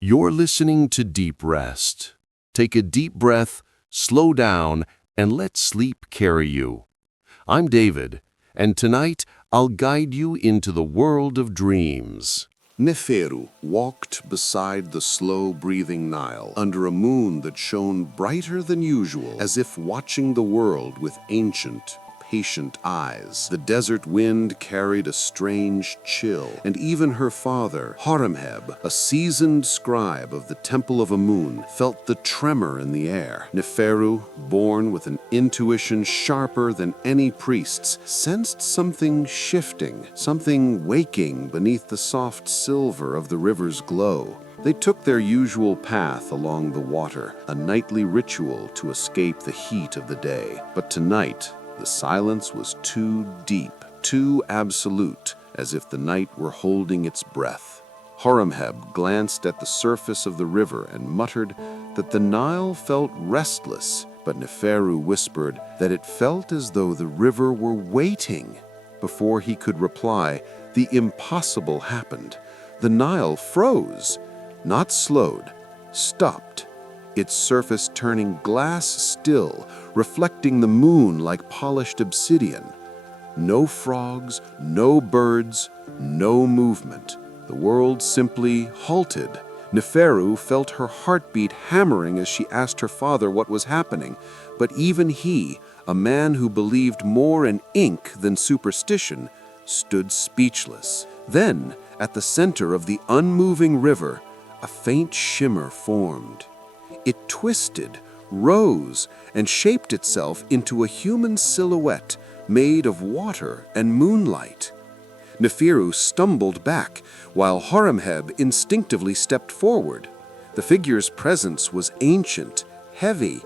You're listening to Deep Rest. Take a deep breath, slow down, and let sleep carry you. I'm David, and tonight I'll guide you into the world of dreams. Neferu walked beside the slow-breathing Nile under a moon that shone brighter than usual, as if watching the world with ancient, patient eyes. The desert wind carried a strange chill, and even her father, Horemheb, a seasoned scribe of the Temple of Amun, felt the tremor in the air. Neferu, born with an intuition sharper than any priest's, sensed something shifting, something waking beneath the soft silver of the river's glow. They took their usual path along the water, a nightly ritual to escape the heat of the day. But tonight, the silence was too deep, too absolute, as if the night were holding its breath. Horemheb glanced at the surface of the river and muttered that the Nile felt restless, but Neferu whispered that it felt as though the river were waiting. Before he could reply, the impossible happened. The Nile froze, not slowed, stopped, its surface turning glass still, reflecting the moon like polished obsidian. No frogs, no birds, no movement. The world simply halted. Neferu felt her heartbeat hammering as she asked her father what was happening, but even he, a man who believed more in ink than superstition, stood speechless. Then, at the center of the unmoving river, a faint shimmer formed. It twisted, rose, and shaped itself into a human silhouette made of water and moonlight. Neferu stumbled back, while Horemheb instinctively stepped forward. The figure's presence was ancient, heavy,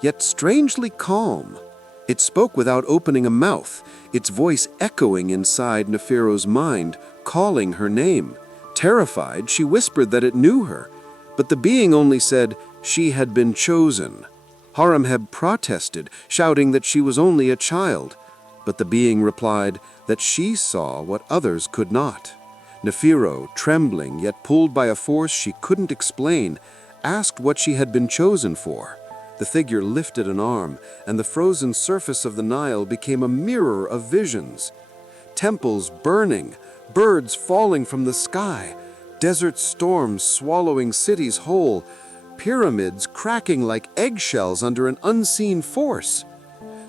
yet strangely calm. It spoke without opening a mouth, its voice echoing inside Neferu's mind, calling her name. Terrified, she whispered that it knew her, but the being only said she had been chosen. Horemheb protested, shouting that she was only a child, but the being replied that she saw what others could not. Neferu, trembling yet pulled by a force she couldn't explain, asked what she had been chosen for. The figure lifted an arm, and the frozen surface of the Nile became a mirror of visions. Temples burning, birds falling from the sky, desert storms swallowing cities whole, pyramids cracking like eggshells under an unseen force.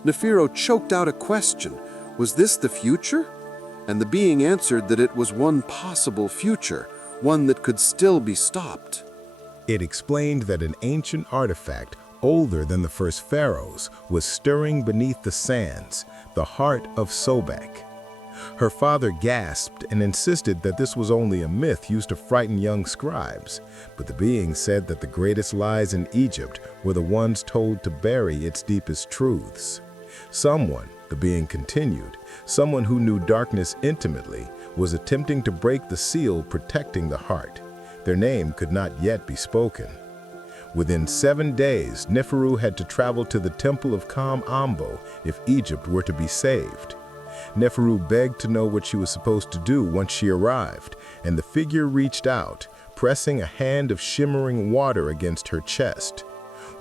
Neferu choked out a question. Was this the future? And the being answered that it was one possible future, one that could still be stopped. It explained that an ancient artifact, older than the first pharaohs, was stirring beneath the sands, the heart of Sobek. Her father gasped and insisted that this was only a myth used to frighten young scribes, but the being said that the greatest lies in Egypt were the ones told to bury its deepest truths. Someone, the being continued, someone who knew darkness intimately, was attempting to break the seal protecting the heart. Their name could not yet be spoken. Within 7 days, Neferu had to travel to the Temple of Kam-Ambo if Egypt were to be saved. Neferu begged to know what she was supposed to do once she arrived, and the figure reached out, pressing a hand of shimmering water against her chest.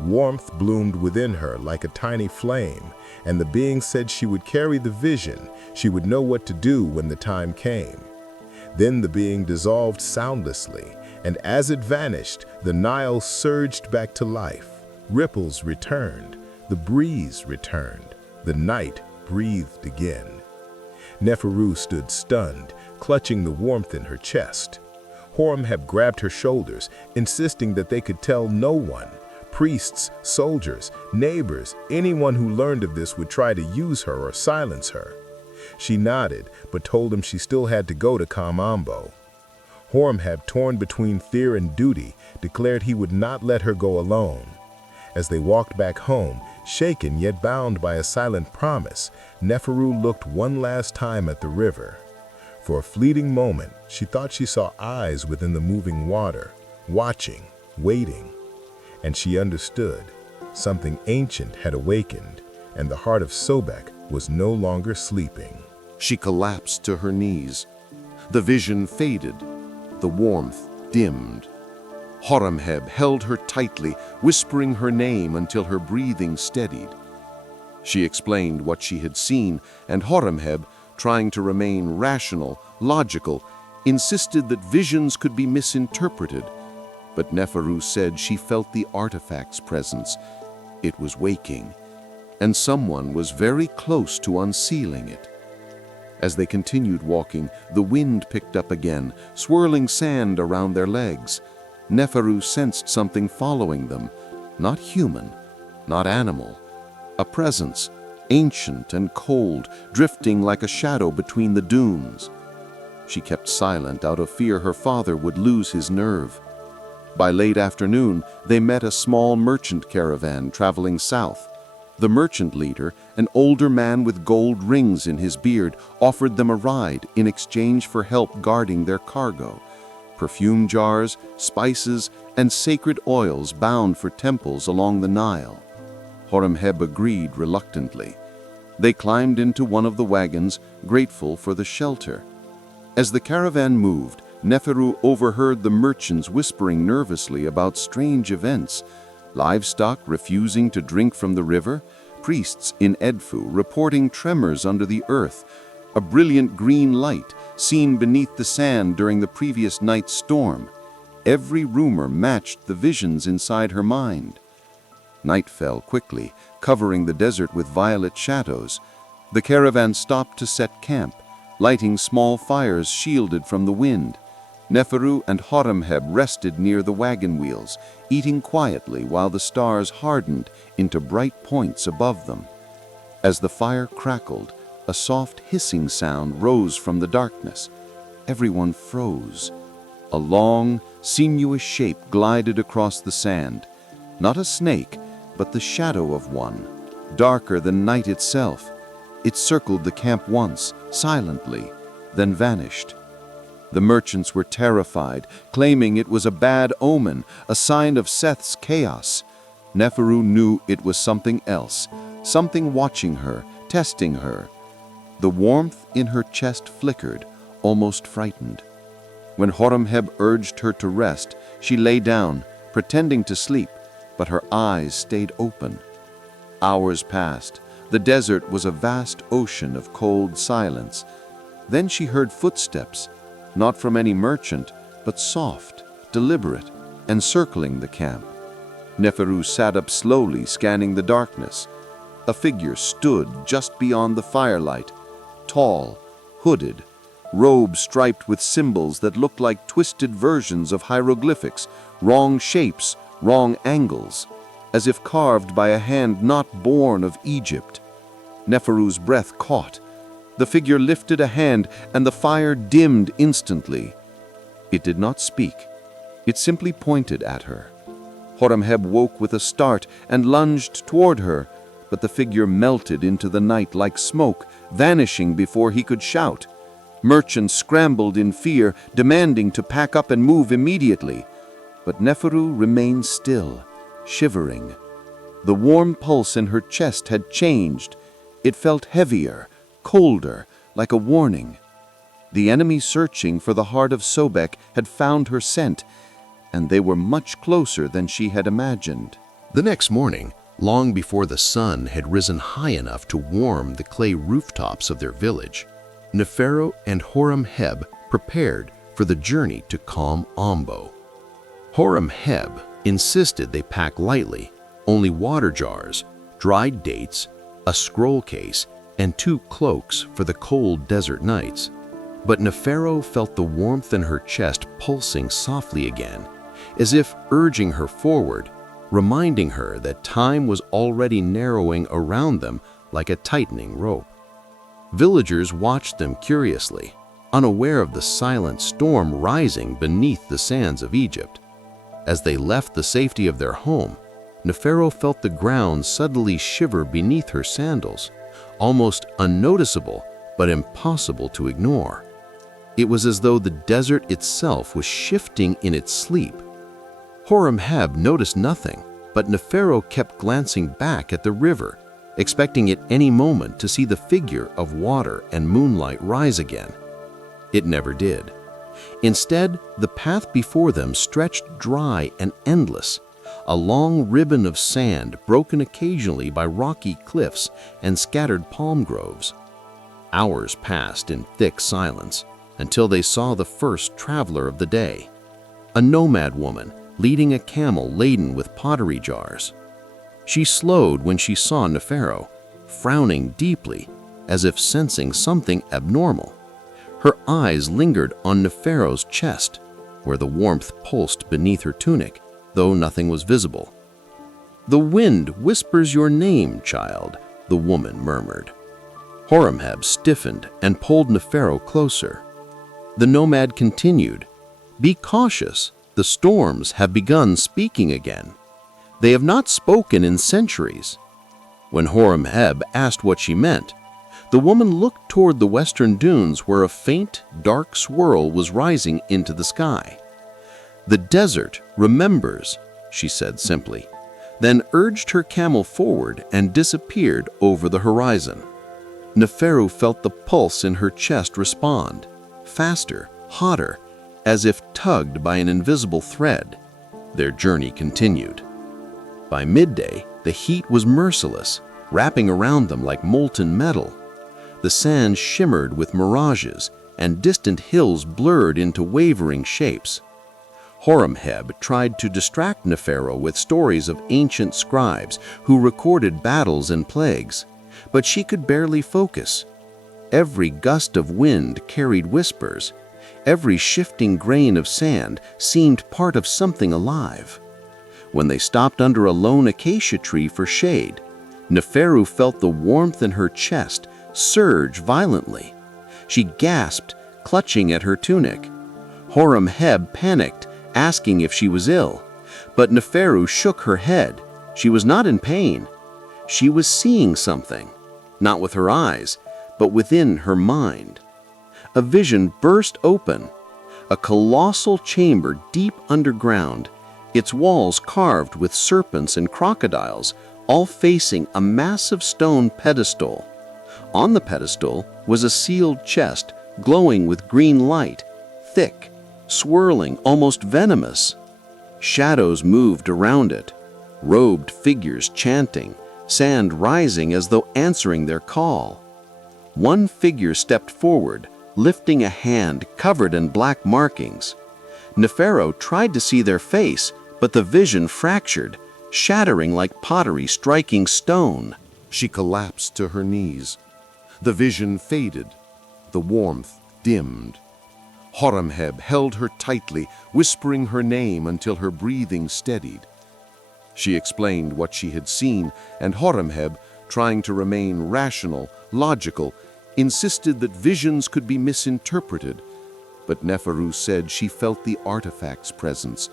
Warmth bloomed within her like a tiny flame, and the being said she would carry the vision, she would know what to do when the time came. Then the being dissolved soundlessly, and as it vanished, the Nile surged back to life. Ripples returned, the breeze returned, the night breathed again. Neferu stood stunned, clutching the warmth in her chest. Horemheb grabbed her shoulders, insisting that they could tell no one. Priests, soldiers, neighbors, anyone who learned of this would try to use her or silence her. She nodded, but told him she still had to go to Kam-Ambo. Horemheb, torn between fear and duty, declared he would not let her go alone. As they walked back home, shaken yet bound by a silent promise, Neferu looked one last time at the river. For a fleeting moment, she thought she saw eyes within the moving water, watching, waiting. And she understood. Something ancient had awakened, and the heart of Sobek was no longer sleeping. She collapsed to her knees. The vision faded. The warmth dimmed. Horemheb held her tightly, whispering her name until her breathing steadied. She explained what she had seen, and Horemheb, trying to remain rational, logical, insisted that visions could be misinterpreted. But Neferu said she felt the artifact's presence. It was waking, and someone was very close to unsealing it. As they continued walking, the wind picked up again, swirling sand around their legs. Neferu sensed something following them, not human, not animal, a presence, ancient and cold, drifting like a shadow between the dunes. She kept silent out of fear her father would lose his nerve. By late afternoon, they met a small merchant caravan traveling south. The merchant leader, an older man with gold rings in his beard, offered them a ride in exchange for help guarding their cargo. Perfume jars, spices, and sacred oils bound for temples along the Nile. Horemheb agreed reluctantly. They climbed into one of the wagons, grateful for the shelter. As the caravan moved, Neferu overheard the merchants whispering nervously about strange events: livestock refusing to drink from the river, priests in Edfu reporting tremors under the earth, a brilliant green light seen beneath the sand during the previous night's storm. Every rumor matched the visions inside her mind. Night fell quickly, covering the desert with violet shadows. The caravan stopped to set camp, lighting small fires shielded from the wind. Neferu and Horemheb rested near the wagon wheels, eating quietly while the stars hardened into bright points above them. As the fire crackled, a soft hissing sound rose from the darkness. Everyone froze. A long, sinuous shape glided across the sand. Not a snake, but the shadow of one, darker than night itself. It circled the camp once, silently, then vanished. The merchants were terrified, claiming it was a bad omen, a sign of Seth's chaos. Neferu knew it was something else, something watching her, testing her. The warmth in her chest flickered, almost frightened. When Horemheb urged her to rest, she lay down, pretending to sleep, but her eyes stayed open. Hours passed. The desert was a vast ocean of cold silence. Then she heard footsteps, not from any merchant, but soft, deliberate, and circling the camp. Neferu sat up slowly, scanning the darkness. A figure stood just beyond the firelight, tall, hooded, robe striped with symbols that looked like twisted versions of hieroglyphics, wrong shapes, wrong angles, as if carved by a hand not born of Egypt. Neferu's breath caught. The figure lifted a hand, and the fire dimmed instantly. It did not speak. It simply pointed at her. Horemheb woke with a start and lunged toward her, but the figure melted into the night like smoke, vanishing before he could shout. Merchants scrambled in fear, demanding to pack up and move immediately. But Neferu remained still, shivering. The warm pulse in her chest had changed. It felt heavier, colder, like a warning. The enemy searching for the heart of Sobek had found her scent, and they were much closer than she had imagined. The next morning, long before the sun had risen high enough to warm the clay rooftops of their village, Neferu and Horemheb prepared for the journey to calm Ambo. Horemheb insisted they pack lightly, only water jars, dried dates, a scroll case, and 2 cloaks for the cold desert nights. But Neferu felt the warmth in her chest pulsing softly again, as if urging her forward, reminding her that time was already narrowing around them like a tightening rope. Villagers watched them curiously, unaware of the silent storm rising beneath the sands of Egypt. As they left the safety of their home, Neferu felt the ground suddenly shiver beneath her sandals, almost unnoticeable but impossible to ignore. It was as though the desert itself was shifting in its sleep. Horemheb noticed nothing, but Neferu kept glancing back at the river, expecting at any moment to see the figure of water and moonlight rise again. It never did. Instead, the path before them stretched dry and endless, a long ribbon of sand broken occasionally by rocky cliffs and scattered palm groves. Hours passed in thick silence until they saw the first traveler of the day, a nomad woman leading a camel laden with pottery jars. She slowed when she saw Nefero, frowning deeply, as if sensing something abnormal. Her eyes lingered on Nefero's chest, where the warmth pulsed beneath her tunic, though nothing was visible. "The wind whispers your name, child," the woman murmured. Horemheb stiffened and pulled Nefero closer. The nomad continued, "Be cautious, the storms have begun speaking again. They have not spoken in centuries." When Horemheb asked what she meant, the woman looked toward the western dunes where a faint, dark swirl was rising into the sky. "The desert remembers," she said simply, then urged her camel forward and disappeared over the horizon. Nefero felt the pulse in her chest respond, faster, hotter, as if tugged by an invisible thread. Their journey continued. By midday, the heat was merciless, wrapping around them like molten metal. The sand shimmered with mirages, and distant hills blurred into wavering shapes. Horemheb tried to distract Nefero with stories of ancient scribes who recorded battles and plagues, but she could barely focus. Every gust of wind carried whispers. Every shifting grain of sand seemed part of something alive. When they stopped under a lone acacia tree for shade, Nefero felt the warmth in her chest surge violently. She gasped, clutching at her tunic. Horemheb panicked, asking if she was ill, but Nefero shook her head. She was not in pain. She was seeing something, not with her eyes, but within her mind. A vision burst open, a colossal chamber deep underground, its walls carved with serpents and crocodiles, all facing a massive stone pedestal. On the pedestal was a sealed chest glowing with green light, thick, swirling, almost venomous. Shadows moved around it, robed figures chanting, sand rising as though answering their call. One figure stepped forward, lifting a hand covered in black markings. Nefero tried to see their face, but the vision fractured, shattering like pottery striking stone. She collapsed to her knees. The vision faded. The warmth dimmed. Horemheb held her tightly, whispering her name until her breathing steadied. She explained what she had seen, and Horemheb, trying to remain rational, logical, insisted that visions could be misinterpreted. But Neferu said she felt the artifact's presence.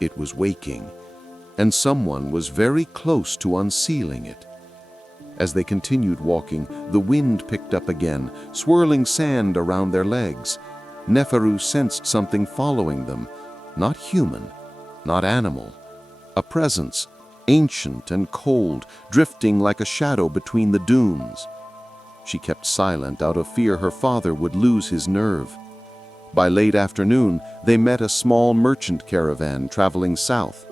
It was waking, and someone was very close to unsealing it. As they continued walking, the wind picked up again, swirling sand around their legs. Neferu sensed something following them, not human, not animal. A presence, ancient and cold, drifting like a shadow between the dunes. She kept silent out of fear her father would lose his nerve. By late afternoon, they met a small merchant caravan traveling south.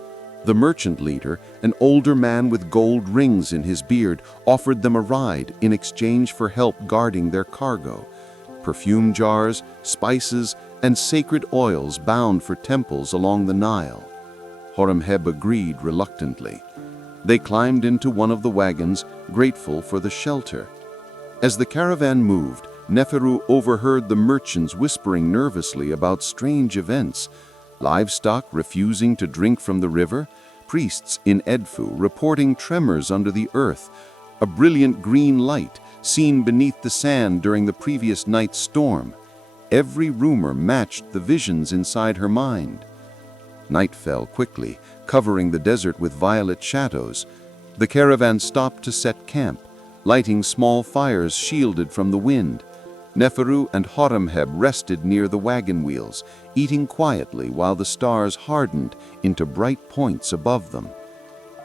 The merchant leader, an older man with gold rings in his beard, offered them a ride in exchange for help guarding their cargo. Perfume jars, spices, and sacred oils bound for temples along the Nile. Horemheb agreed reluctantly. They climbed into one of the wagons, grateful for the shelter. As the caravan moved, Neferu overheard the merchants whispering nervously about strange events: livestock refusing to drink from the river, priests in Edfu reporting tremors under the earth, a brilliant green light seen beneath the sand during the previous night's storm. Every rumor matched the visions inside her mind. Night fell quickly, covering the desert with violet shadows. The caravan stopped to set camp, lighting small fires shielded from the wind. Neferu and Horemheb rested near the wagon wheels, eating quietly while the stars hardened into bright points above them.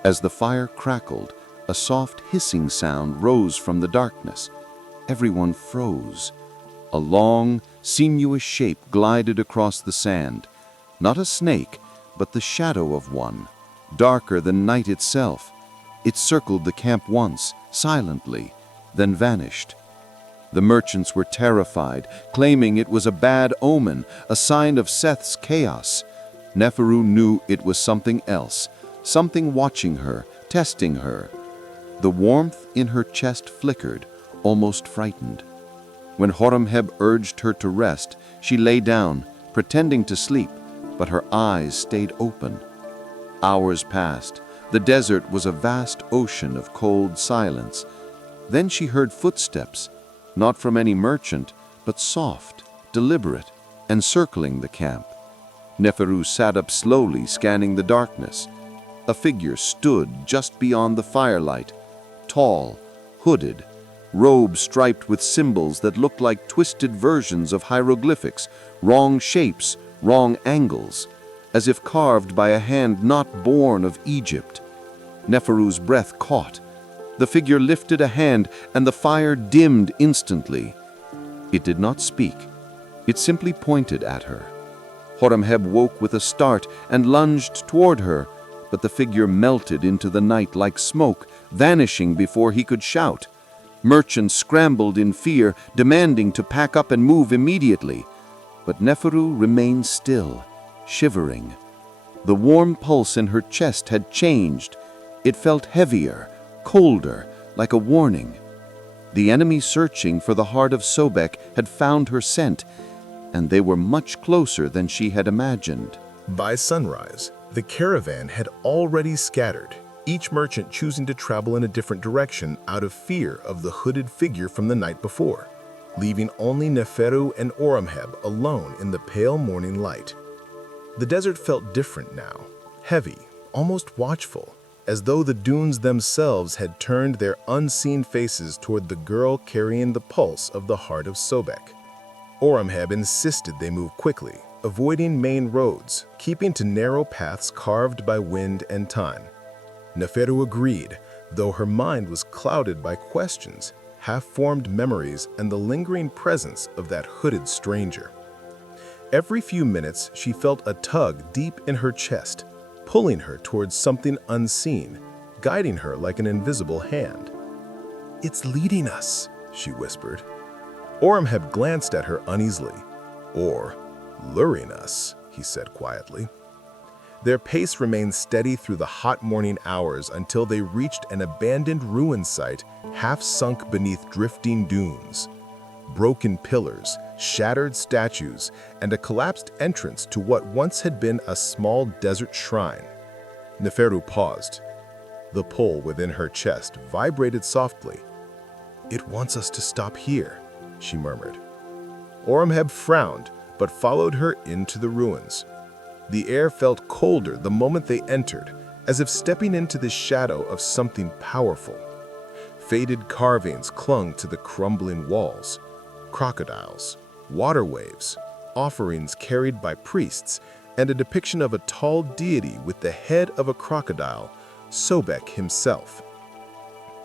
As the fire crackled, a soft hissing sound rose from the darkness. Everyone froze. A long, sinuous shape glided across the sand. Not a snake, but the shadow of one, darker than night itself. It circled the camp once, silently, then vanished. The merchants were terrified, claiming it was a bad omen, a sign of Seth's chaos. Neferu knew it was something else, something watching her, testing her. The warmth in her chest flickered, almost frightened. When Horemheb urged her to rest, she lay down, pretending to sleep, but her eyes stayed open. Hours passed. The desert was a vast ocean of cold silence. Then she heard footsteps, not from any merchant, but soft, deliberate, and circling the camp. Neferu sat up slowly, scanning the darkness. A figure stood just beyond the firelight, tall, hooded, robe striped with symbols that looked like twisted versions of hieroglyphics, wrong shapes, wrong angles, as if carved by a hand not born of Egypt. Neferu's breath caught. The figure lifted a hand, and the fire dimmed instantly. It did not speak. It simply pointed at her. Horemheb woke with a start and lunged toward her, but the figure melted into the night like smoke, vanishing before he could shout. Merchants scrambled in fear, demanding to pack up and move immediately. But Neferu remained still, shivering. The warm pulse in her chest had changed. It felt heavier, colder, like a warning. The enemy searching for the heart of Sobek had found her scent, and they were much closer than she had imagined. By sunrise, the caravan had already scattered, each merchant choosing to travel in a different direction out of fear of the hooded figure from the night before, leaving only Neferu and Horemheb alone in the pale morning light. The desert felt different now, heavy, almost watchful, as though the dunes themselves had turned their unseen faces toward the girl carrying the pulse of the heart of Sobek. Horemheb insisted they move quickly, avoiding main roads, keeping to narrow paths carved by wind and time. Neferu agreed, though her mind was clouded by questions, half-formed memories, and the lingering presence of that hooded stranger. Every few minutes, she felt a tug deep in her chest, pulling her towards something unseen, guiding her like an invisible hand. "It's leading us," she whispered. Horemheb glanced at her uneasily. "Or luring us," he said quietly. Their pace remained steady through the hot morning hours until they reached an abandoned ruin site half sunk beneath drifting dunes. Broken pillars, shattered statues, and a collapsed entrance to what once had been a small desert shrine. Neferu paused. The pull within her chest vibrated softly. "It wants us to stop here," she murmured. Horemheb frowned, but followed her into the ruins. The air felt colder the moment they entered, as if stepping into the shadow of something powerful. Faded carvings clung to the crumbling walls. Crocodiles, water waves, offerings carried by priests, and a depiction of a tall deity with the head of a crocodile, Sobek himself.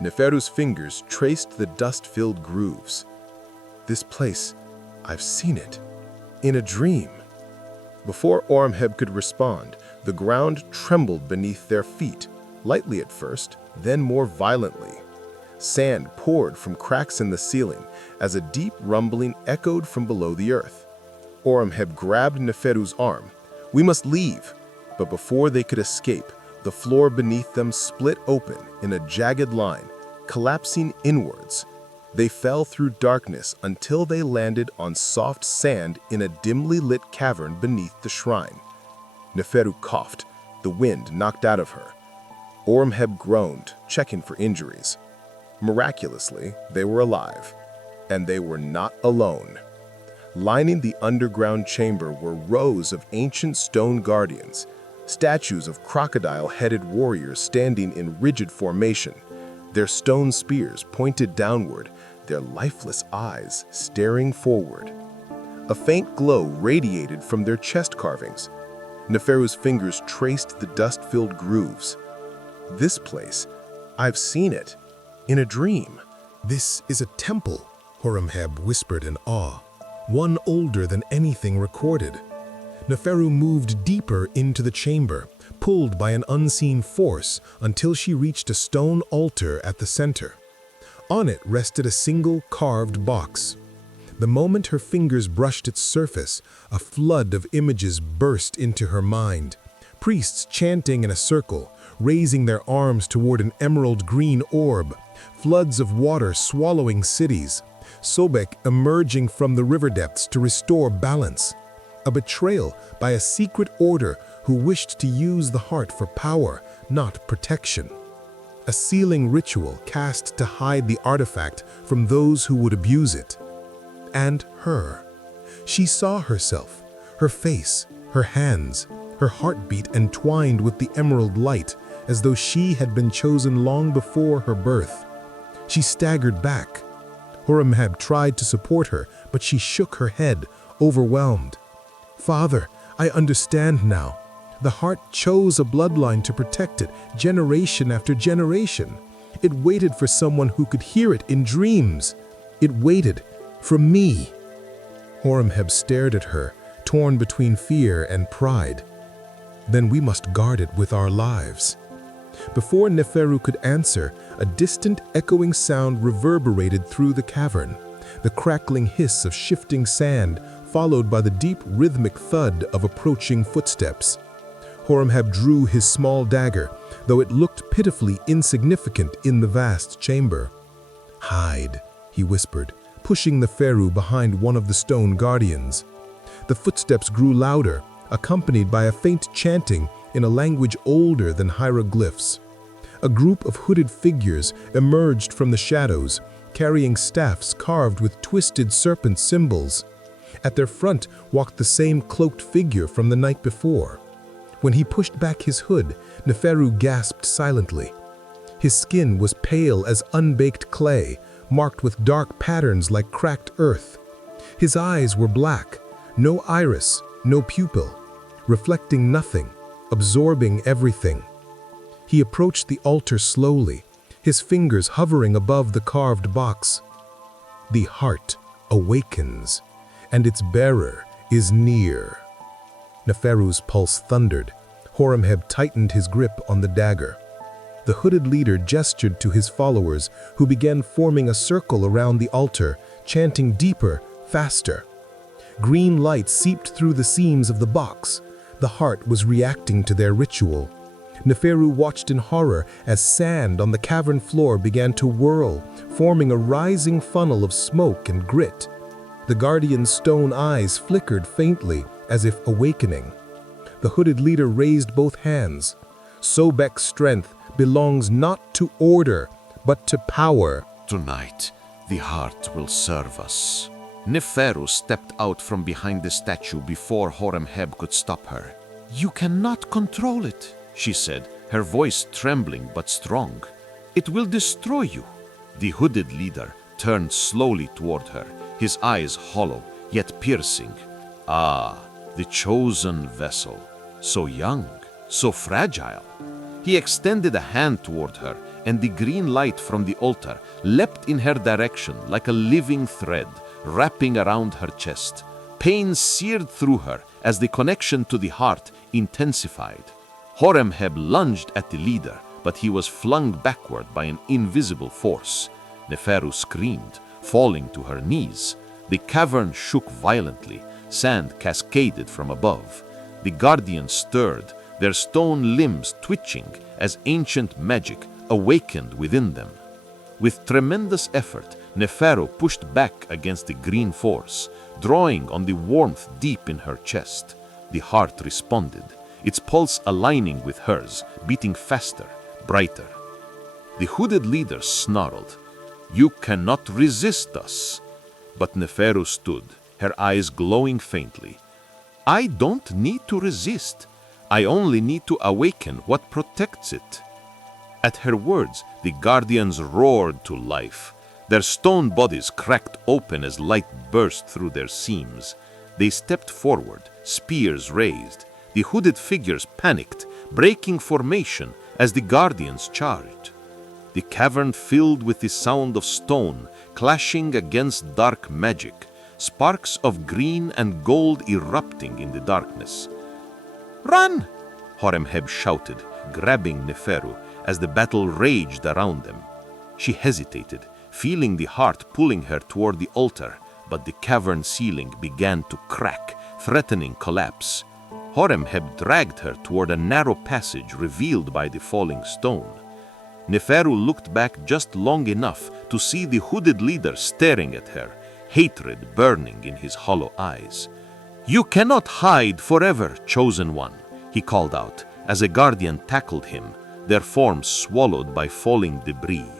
Neferu's fingers traced the dust-filled grooves. "This place, I've seen it. In a dream." Before Horemheb could respond, the ground trembled beneath their feet, lightly at first, then more violently. Sand poured from cracks in the ceiling as a deep rumbling echoed from below the earth. Horemheb grabbed Neferu's arm. "We must leave." But before they could escape, the floor beneath them split open in a jagged line, collapsing inwards. They fell through darkness until they landed on soft sand in a dimly lit cavern beneath the shrine. Neferu coughed, the wind knocked out of her. Horemheb groaned, checking for injuries. Miraculously, they were alive, and they were not alone. Lining the underground chamber were rows of ancient stone guardians, statues of crocodile-headed warriors standing in rigid formation, their stone spears pointed downward, their lifeless eyes staring forward. A faint glow radiated from their chest carvings. Neferu's fingers traced the dust-filled grooves. "This place, I've seen it. In a dream." "This is a temple," Horemheb whispered in awe. one older than anything recorded. Neferu moved deeper into the chamber, pulled by an unseen force until she reached a stone altar at the center. On it rested a single carved box. The moment her fingers brushed its surface, a flood of images burst into her mind. Priests chanting in a circle, raising their arms toward an emerald green orb, floods of water swallowing cities, Sobek emerging from the river depths to restore balance, a betrayal by a secret order who wished to use the heart for power, not protection. A sealing ritual cast to hide the artifact from those who would abuse it. And her. She saw herself, her face, her hands, her heartbeat entwined with the emerald light, as though she had been chosen long before her birth. She staggered back. Horemheb tried to support her, but she shook her head, overwhelmed. "Father, I understand now. The heart chose a bloodline to protect it, generation after generation. It waited for someone who could hear it in dreams. It waited for me." Horemheb stared at her, torn between fear and pride. "Then we must guard it with our lives." Before Neferu could answer, a distant echoing sound reverberated through the cavern, the crackling hiss of shifting sand followed by the deep rhythmic thud of approaching footsteps. Horemheb drew his small dagger, though it looked pitifully insignificant in the vast chamber. "Hide," he whispered, pushing Neferu behind one of the stone guardians. The footsteps grew louder, accompanied by a faint chanting in a language older than hieroglyphs. A group of hooded figures emerged from the shadows, carrying staffs carved with twisted serpent symbols. At their front walked the same cloaked figure from the night before. When he pushed back his hood, Neferu gasped silently. His skin was pale as unbaked clay, marked with dark patterns like cracked earth. His eyes were black, no iris, no pupil, reflecting nothing, absorbing everything. He approached the altar slowly, his fingers hovering above the carved box. "The heart awakens, and its bearer is near." Neferu's pulse thundered. Horemheb tightened his grip on the dagger. The hooded leader gestured to his followers, who began forming a circle around the altar, chanting deeper, faster. Green light seeped through the seams of the box. The heart was reacting to their ritual. Neferu watched in horror as sand on the cavern floor began to whirl, forming a rising funnel of smoke and grit. The guardian's stone eyes flickered faintly, as if awakening. The hooded leader raised both hands. "Sobek's strength belongs not to order, but to power." Tonight, the heart will serve us. Neferu stepped out from behind the statue before Horemheb could stop her. "You cannot control it," she said, her voice trembling but strong. "It will destroy you." The hooded leader turned slowly toward her, his eyes hollow, yet piercing. Ah, the chosen vessel, so young, so fragile. He extended a hand toward her, and the green light from the altar leapt in her direction like a living thread, wrapping around her chest. Pain seared through her as the connection to the heart intensified. Horemheb lunged at the leader, but he was flung backward by an invisible force. Neferu screamed, falling to her knees. The cavern shook violently. Sand cascaded from above. The guardians stirred, their stone limbs twitching as ancient magic awakened within them. With tremendous effort, Neferu pushed back against the green force, drawing on the warmth deep in her chest. The heart responded, its pulse aligning with hers, beating faster, brighter. The hooded leader snarled, "You cannot resist us." But Neferu stood, her eyes glowing faintly. "I don't need to resist. I only need to awaken what protects it." At her words, the guardians roared to life. Their stone bodies cracked open as light burst through their seams. They stepped forward, spears raised. The hooded figures panicked, breaking formation as the guardians charged. The cavern filled with the sound of stone clashing against dark magic. sparks of green and gold erupting in the darkness. "Run!" Horemheb shouted, grabbing Neferu as the battle raged around them. She hesitated, feeling the heart pulling her toward the altar, but the cavern ceiling began to crack, threatening collapse. Horemheb dragged her toward a narrow passage revealed by the falling stone. Neferu looked back just long enough to see the hooded leader staring at her, hatred burning in his hollow eyes. "You cannot hide forever, chosen one," he called out as a guardian tackled him, their forms swallowed by falling debris.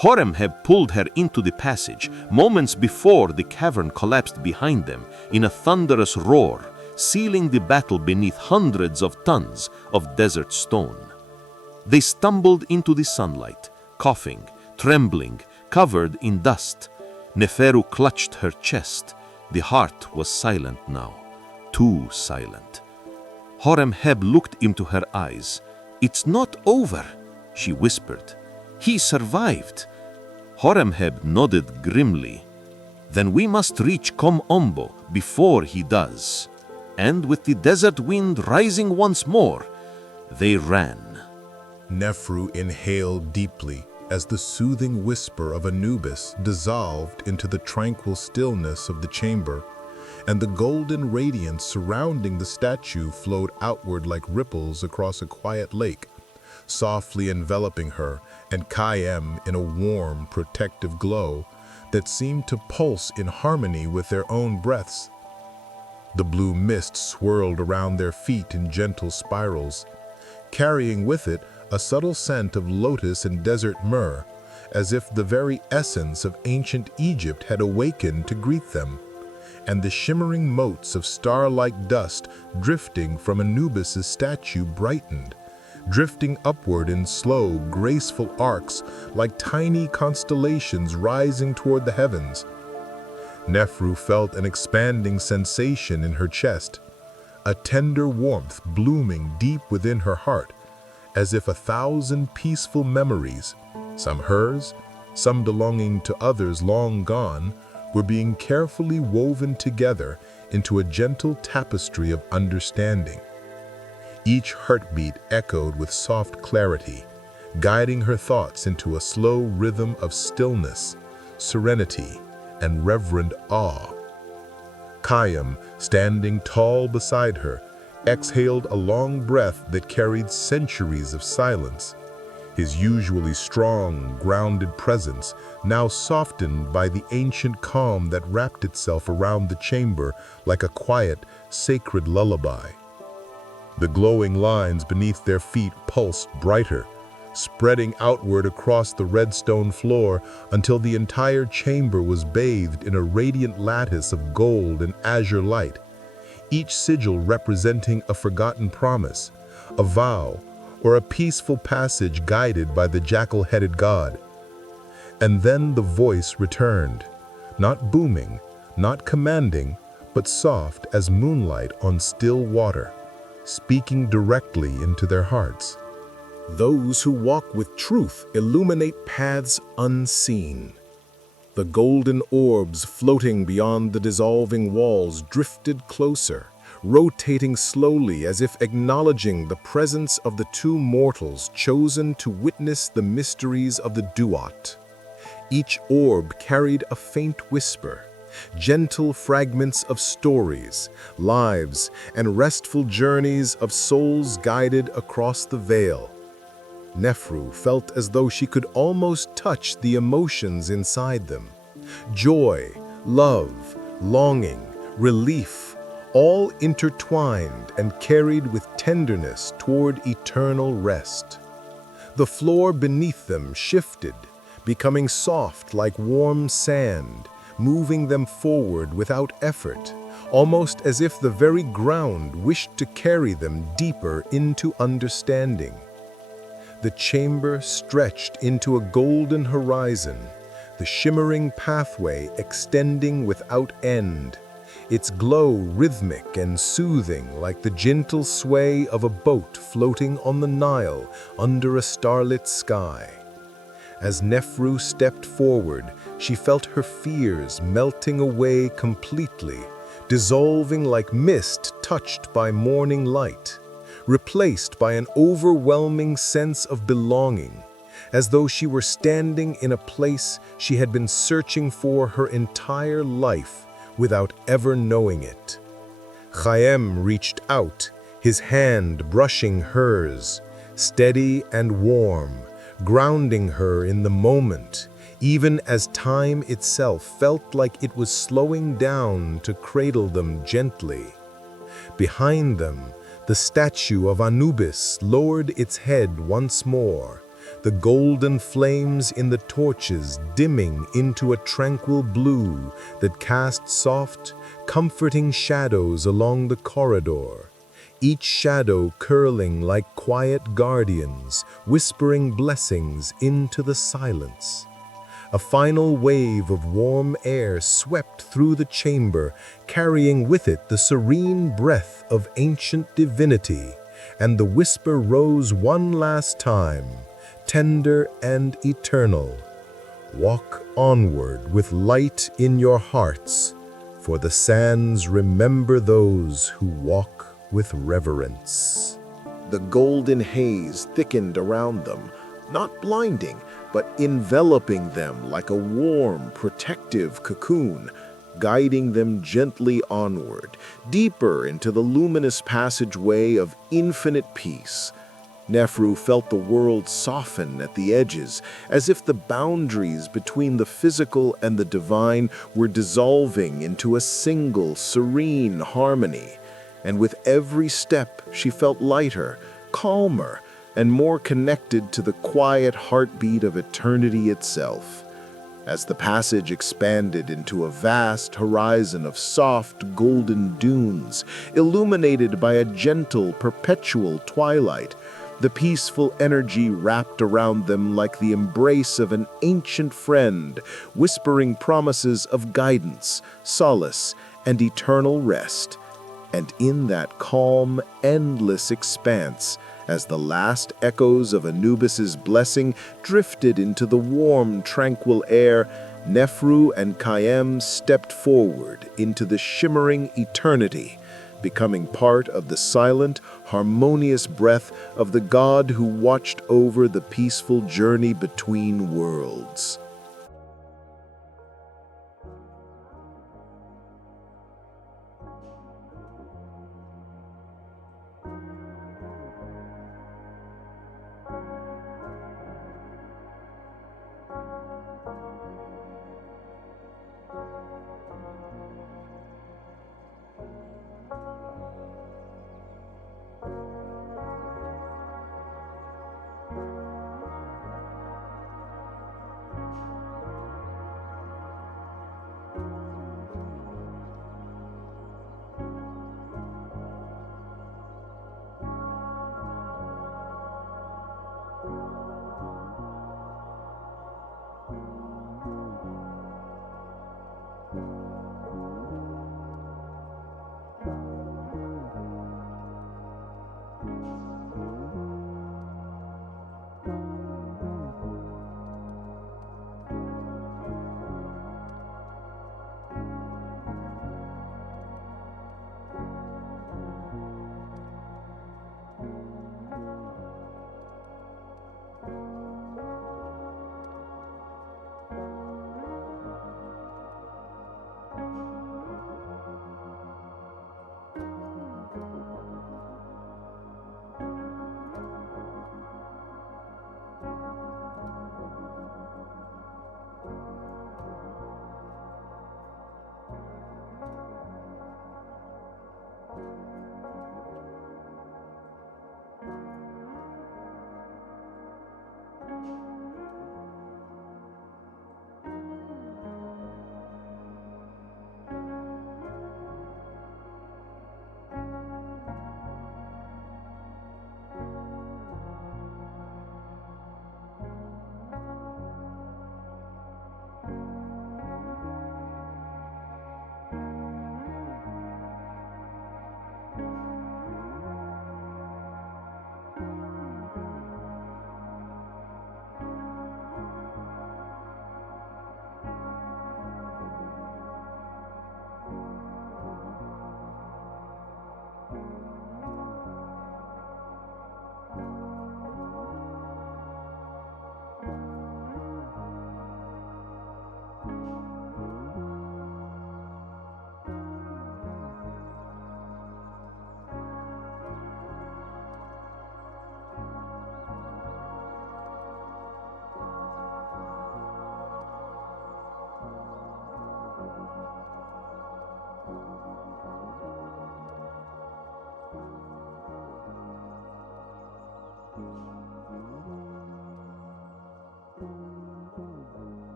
Horemheb pulled her into the passage moments before the cavern collapsed behind them in a thunderous roar, sealing the battle beneath hundreds of tons of desert stone. They stumbled into the sunlight, coughing, trembling, covered in dust. Neferu clutched her chest. The heart was silent now, too silent. Horemheb looked into her eyes. "It's not over," she whispered. "He survived." Horemheb nodded grimly. "Then we must reach Kom Ombo before he does." And with the desert wind rising once more, they ran. Neferu inhaled deeply as the soothing whisper of Anubis dissolved into the tranquil stillness of the chamber, and the golden radiance surrounding the statue flowed outward like ripples across a quiet lake, softly enveloping her and Khayyam in a warm, protective glow that seemed to pulse in harmony with their own breaths. The blue mist swirled around their feet in gentle spirals, carrying with it a subtle scent of lotus and desert myrrh, as if the very essence of ancient Egypt had awakened to greet them. And the shimmering motes of star-like dust drifting from Anubis's statue brightened, drifting upward in slow, graceful arcs like tiny constellations rising toward the heavens. Neferu felt an expanding sensation in her chest, a tender warmth blooming deep within her heart, as if 1,000 peaceful memories, some hers, some belonging to others long gone, were being carefully woven together into a gentle tapestry of understanding. Each heartbeat echoed with soft clarity, guiding her thoughts into a slow rhythm of stillness, serenity, and reverent awe. Khayyam, standing tall beside her, exhaled a long breath that carried centuries of silence, his usually strong, grounded presence now softened by the ancient calm that wrapped itself around the chamber like a quiet, sacred lullaby. The glowing lines beneath their feet pulsed brighter, spreading outward across the red stone floor until the entire chamber was bathed in a radiant lattice of gold and azure light, each sigil representing a forgotten promise, a vow, or a peaceful passage guided by the jackal-headed god. And then the voice returned, not booming, not commanding, but soft as moonlight on still water, speaking directly into their hearts. Those who walk with truth illuminate paths unseen. The golden orbs floating beyond the dissolving walls drifted closer, rotating slowly as if acknowledging the presence of the two mortals chosen to witness the mysteries of the Duat. Each orb carried a faint whisper, gentle fragments of stories, lives, and restful journeys of souls guided across the veil. Neferu felt as though she could almost touch the emotions inside them. Joy, love, longing, relief, all intertwined and carried with tenderness toward eternal rest. The floor beneath them shifted, becoming soft like warm sand, moving them forward without effort, almost as if the very ground wished to carry them deeper into understanding. The chamber stretched into a golden horizon, the shimmering pathway extending without end, its glow rhythmic and soothing like the gentle sway of a boat floating on the Nile under a starlit sky. As Nefru stepped forward, she felt her fears melting away completely, dissolving like mist touched by morning light, replaced by an overwhelming sense of belonging, as though she were standing in a place she had been searching for her entire life without ever knowing it. Chaim reached out, his hand brushing hers, steady and warm, grounding her in the moment, even as time itself felt like it was slowing down to cradle them gently. Behind them, the statue of Anubis lowered its head once more, the golden flames in the torches dimming into a tranquil blue that cast soft, comforting shadows along the corridor, each shadow curling like quiet guardians, whispering blessings into the silence. A final wave of warm air swept through the chamber, carrying with it the serene breath of ancient divinity, and the whisper rose one last time, tender and eternal. Walk onward with light in your hearts, for the sands remember those who walk with reverence. The golden haze thickened around them, not blinding, but enveloping them like a warm, protective cocoon, guiding them gently onward, deeper into the luminous passageway of infinite peace. Nefru felt the world soften at the edges, as if the boundaries between the physical and the divine were dissolving into a single, serene harmony. And with every step, she felt lighter, calmer, and more connected to the quiet heartbeat of eternity itself. As the passage expanded into a vast horizon of soft, golden dunes, illuminated by a gentle, perpetual twilight, the peaceful energy wrapped around them like the embrace of an ancient friend, whispering promises of guidance, solace, and eternal rest. And in that calm, endless expanse, as the last echoes of Anubis's blessing drifted into the warm, tranquil air, Nefru and Chaim stepped forward into the shimmering eternity, becoming part of the silent, harmonious breath of the God who watched over the peaceful journey between worlds.